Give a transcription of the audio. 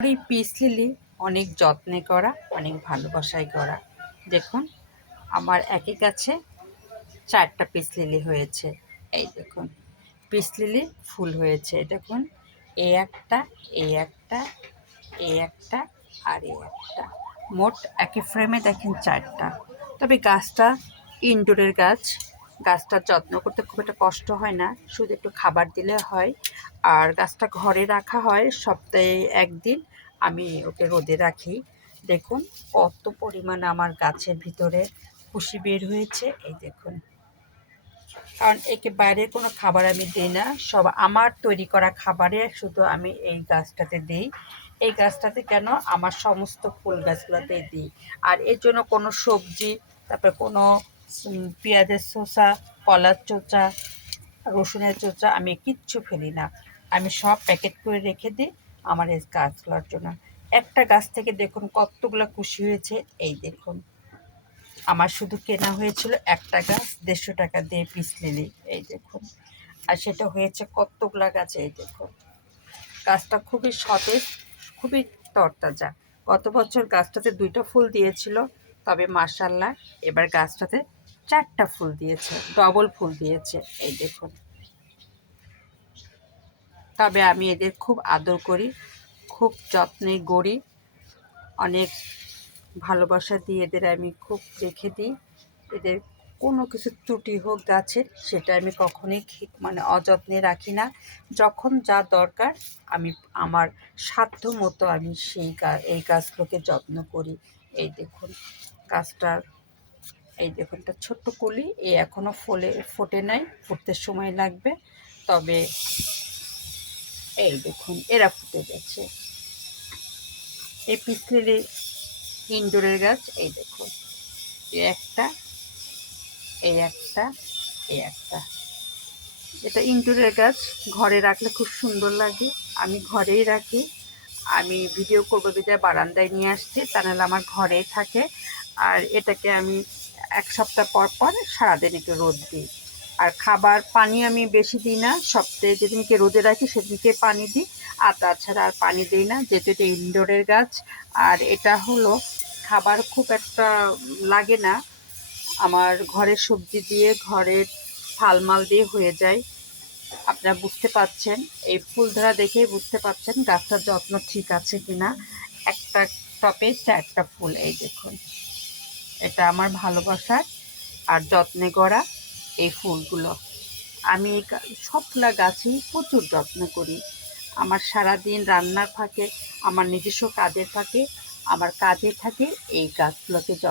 এই peace lily অনেক যত্নে করা, অনেক ভালোবাসায় করা। দেখুন, আমার একই গাছে 4টা পিস লিলি হয়েছে। এই দেখুন, পিস লিলি ফুল হয়েছে। দেখুন, এই একটা, এই একটা, এই একটা, আর এই একটা। মোট একই ফ্রেমে দেখেন 4টা। তবে গাছটা ইনডোরের গাছ। গাছটার যত্ন করতে খুব একটা কষ্ট হয় না, শুধু একটু খাবার দিলে হয়। আর গাছটা ঘরে রাখা হয়, সপ্তাহে 1 দিন আমি ওকে রোদে রাখি। দেখুন কত পরিমাণে আমার গাছের ভিতরে কুশি বের হয়েছে। এই দেখুন, কারণ একে বাইরের কোনো খাবার আমি দিই না, সব আমার তৈরি করা খাবারে শুধু আমি এই গাছটাতে দিই। এই গাছটাতে কেন, আমার সমস্ত ফুল গাছগুলোতে দিই। আর এর জন্য কোনো সবজি, তারপরে কোনো পেঁয়াজের চোচা, কলার চোচা, রসুনের চোচা আমি কিচ্ছু ফেলি না। আমি সব প্যাকেট করে রেখে দিই আমার এই গাছগুলোর জন্য। একটা গাছ থেকে দেখুন কতগুলো কুশি হয়েছে। এই দেখুন, আমার শুধু কেনা হয়েছিল একটা গাছ 150 টাকা দিয়ে পিস লিলি। এই দেখুন, আর সেটা হয়েছে কতগুলা গাছে। এই দেখুন, গাছটা খুবই সতেজ, খুবই তরতাজা। গত বছর গাছটাতে 2টা ফুল দিয়েছিল, তবে মাশাআল্লাহ এবার গাছটাতে 4টা ফুল দিয়েছে, ডবল ফুল দিয়েছে। এই দেখুন, তবে আমি এদের খুব আদর করি, খুব যত্নে গড়ি, অনেক ভালোবাসা দিয়ে এদের আমি খুব রেখে দিই। এদের কোনো কিছু ত্রুটি হোক গাছের, সেটা আমি কখনোই মানে অযত্নে রাখি না। যখন যা দরকার আমি আমার সাধ্য মতো আমি এই গাছগুলোকে যত্ন করি। এই দেখুন গাছটার, এই দেখুন একটা ছোট্ট কলি, এখনও ফোটে নাই, ফুটতে সময় লাগবে। তবে এই দেখুন এরা ফুটে গেছে। এই পিস লিলি ইনডোরের গাছ। এই দেখুন, এই একটা, এই একটা, এই একটা। এটা ইনডোরের গাছ, ঘরে রাখলে খুব সুন্দর লাগে। আমি ঘরেই রাখি। আমি ভিডিও করবো বিধায় বারান্দায় নিয়ে আসছি, তা নাহলে আমার ঘরেই থাকে। আর এটাকে আমি 1 সপ্তাহ পর পর সারাদিন একটু রোদ দিই। আর খাবার পানি আমি বেশি দিই না, সপ্তাহে যেদিনকে রোদে রাখি সেদিনকে পানি দিই। আর তাছাড়া আর পানি দিই না, যেহেতু এটা ইনডোরের গাছ। আর এটা হলো খাবার খুব একটা লাগে না, আমার ঘরের সবজি দিয়ে, ঘরের ফালমাল দিয়ে হয়ে যায়। আপনারা বুঝতে পাচ্ছেন, এই ফুল ধরা দেখেই বুঝতে পাচ্ছেন গাছটার যত্ন ঠিক আছে কিনা। একটা টপে 4টা ফুল। এই দেখুন, এটা আমার ভালোবাসার আর যত্নে গড়া এই ফুলগুলো। আমি এই সবগুলা গাছেই প্রচুর যত্ন করি। আমার সারাদিন রান্নার ফাঁকে, আমার নিজস্ব কাজের ফাঁকে, আমার কাজে থাকে এই গাছগুলোকে যত্ন